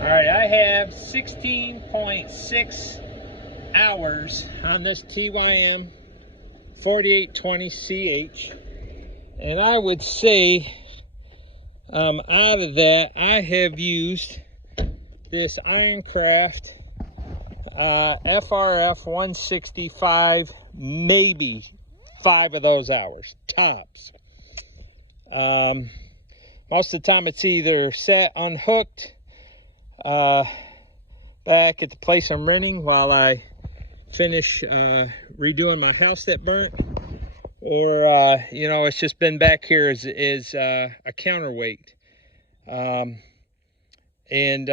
All right, I have 16.6 hours on this TYM 4820CH, and I would say out of that I have used this Ironcraft FRF 165, maybe 5 of those hours tops. Most of the time it's either sat unhooked back at the place I'm renting while I finish redoing my house that burnt, or you know, it's just been back here as a counterweight. Again, I'm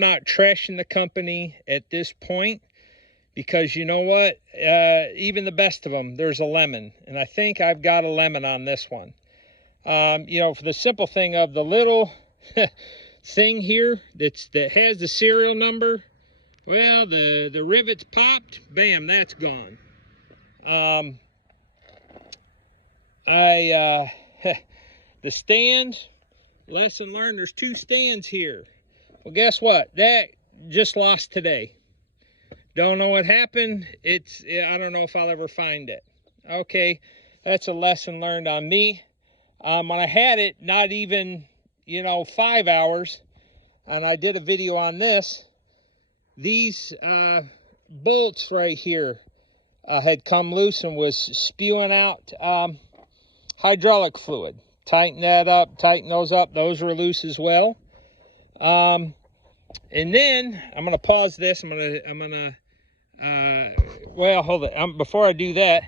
not trashing the company at this point, because you know what, even the best of them, there's a lemon, and I think I've got a lemon on this one. You know, for the simple thing of the little thing here that has the serial number, well, the rivets popped, bam, that's gone. The stand, lesson learned, there's 2 stands here. Well, guess what? That just lost today. Don't know what happened. I don't know if I'll ever find it. Okay, that's a lesson learned on me. When I had it, not even, you know, 5 hours, and I did a video on this, these bolts right here had come loose and was spewing out hydraulic fluid. Tighten that up, tighten those up. Those were loose as well. And then I'm gonna pause this. Well, hold it. Before I do that,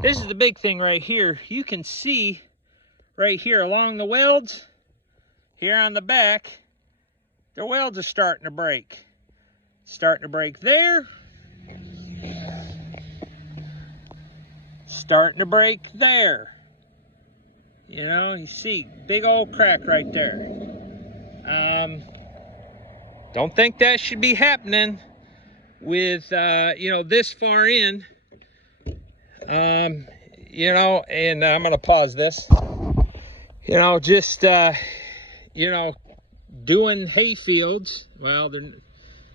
this is the big thing right here. You can see right here along the welds, here on the back, the welds are starting to break. Starting to break there. Starting to break there. You know, you see, big old crack right there. Don't think that should be happening with, you know, this far in. You know, and I'm going to pause this. You know, just, you know, doing hay fields. Well,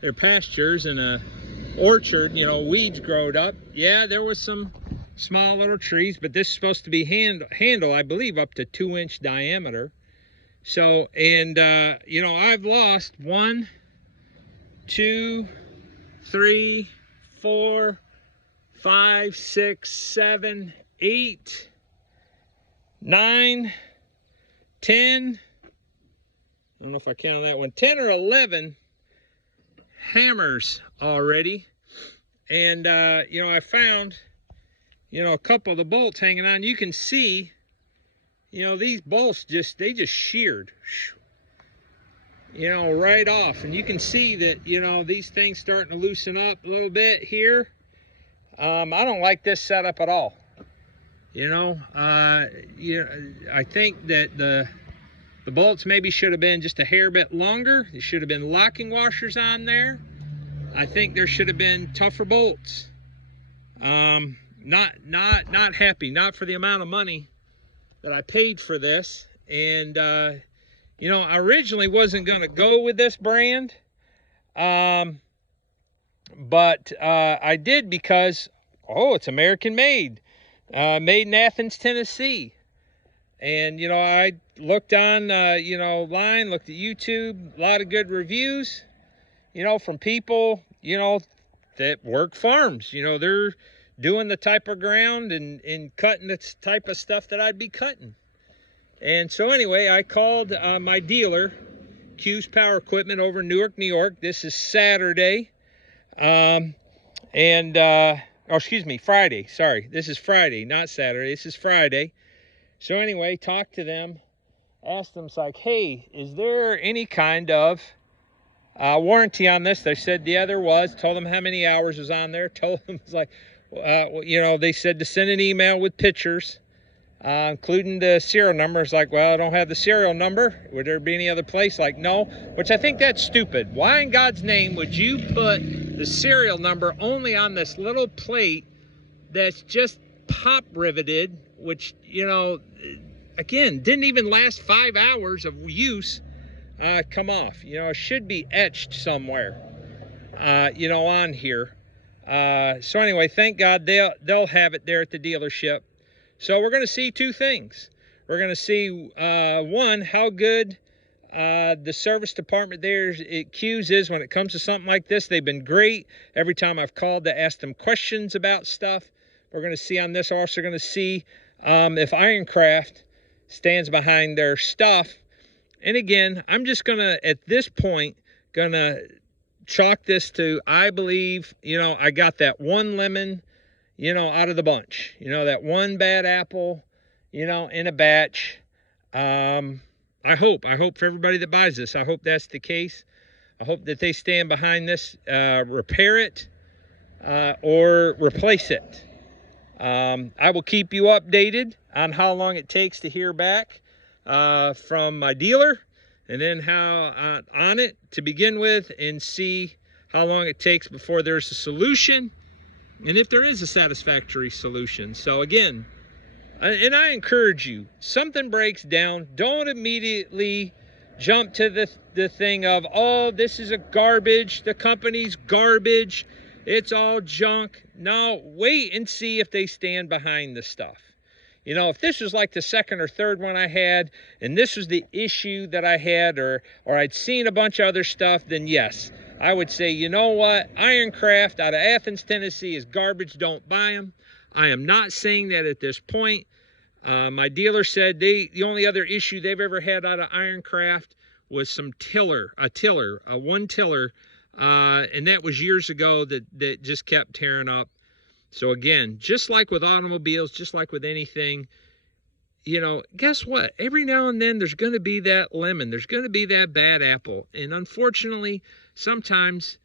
they're pastures and a orchard, you know, weeds growed up. Yeah, there was some small little trees, but this is supposed to be handle, I believe, up to 2-inch diameter. So, and, you know, I've lost 1, 2, 3, 4, 5, 6, 7, 8, 9, 10, I don't know if I counted that one, 10 or 11 hammers already. And, you know, I found, you know, a couple of the bolts hanging on. You can see, you know, these bolts they just sheared, you know, right off. And you can see that, you know, these things starting to loosen up a little bit here. I don't like this setup at all. You know, I think that the bolts maybe should have been just a hair bit longer. There should have been locking washers on there. I think there should have been tougher bolts. Not happy, not for the amount of money that I paid for this. And you know, I originally wasn't going to go with this brand, but I did because, oh, it's American made, made in Athens, Tennessee. And you know, I looked on you know, line, looked at YouTube, a lot of good reviews, you know, from people, you know, that work farms. You know, they're doing the type of ground and cutting the type of stuff that I'd be cutting. And so anyway, I called my dealer, Q's Power Equipment, over in Newark, New York. This is Saturday. Oh, excuse me, Friday. Sorry, this is Friday, not Saturday. This is Friday. So anyway, talked to them, asked them, it's like, hey, is there any kind of warranty on this? They said, yeah, there was. Told them how many hours was on there. Told them, it's like, you know, they said to send an email with pictures, including the serial number. It's like, well, I don't have the serial number. Would there be any other place? Like, no, which I think that's stupid. Why in God's name would you put the serial number only on this little plate that's just pop riveted, which, you know, again, didn't even last 5 hours of use. come off. You know, it should be etched somewhere, you know, on here. So anyway, thank God they'll have it there at the dealership. So we're going to see two things. We're going to see, one, how good the service department there at Q's is when it comes to something like this. They've been great. Every time I've called to ask them questions about stuff. We're going to see on this. Also going to see if Ironcraft stands behind their stuff. And again, I'm just going to, at this point, going to chalk this to, I believe, you know, I got that one lemon, you know, out of the bunch. You know, that one bad apple, you know, in a batch. I hope for everybody that buys this, I hope that's the case. I hope that they stand behind this, repair it, or replace it. I will keep you updated on how long it takes to hear back from my dealer, and then how on it to begin with, and see how long it takes before there's a solution, and if there is a satisfactory solution. So again, and I encourage you, something breaks down, don't immediately jump to the thing of, oh, this is a garbage, the company's garbage, it's all junk. No, wait and see if they stand behind the stuff. You know, if this was like the second or third one I had, and this was the issue that I had, or I'd seen a bunch of other stuff, then yes, I would say, you know what, Ironcraft out of Athens, Tennessee is garbage, don't buy them. I am not saying that at this point. My dealer said the only other issue they've ever had out of Ironcraft was some one tiller, and that was years ago, that just kept tearing up. So again, just like with automobiles, just like with anything, you know, guess what? Every now and then there's going to be that lemon. There's going to be that bad apple. And unfortunately, sometimes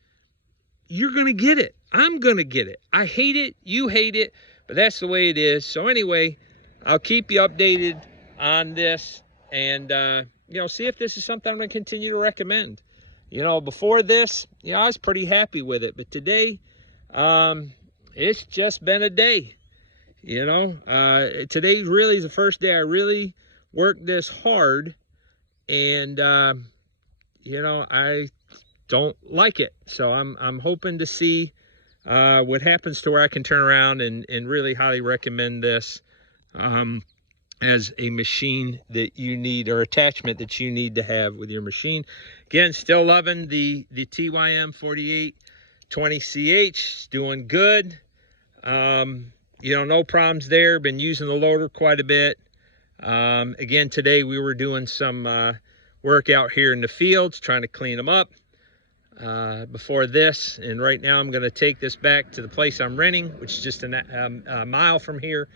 you're going to get it. I'm going to get it. I hate it. You hate it. But that's the way it is. So anyway, I'll keep you updated on this, and, you know, see if this is something I'm going to continue to recommend. You know, before this, you know, I was pretty happy with it. But today, it's just been a day. You know, today really is the first day I really worked this hard, and, you know, I don't like it. So I'm hoping to see what happens to where I can turn around and really highly recommend this as a machine that you need, or attachment that you need to have with your machine. Again, still loving the TYM 4820CH. It's doing good. You know, no problems there. Been using the loader quite a bit. Again, today we were doing some work out here in the fields, trying to clean them up before this. And right now I'm going to take this back to the place I'm renting, which is just a mile from here,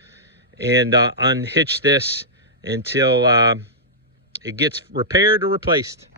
and unhitch this until it gets repaired or replaced.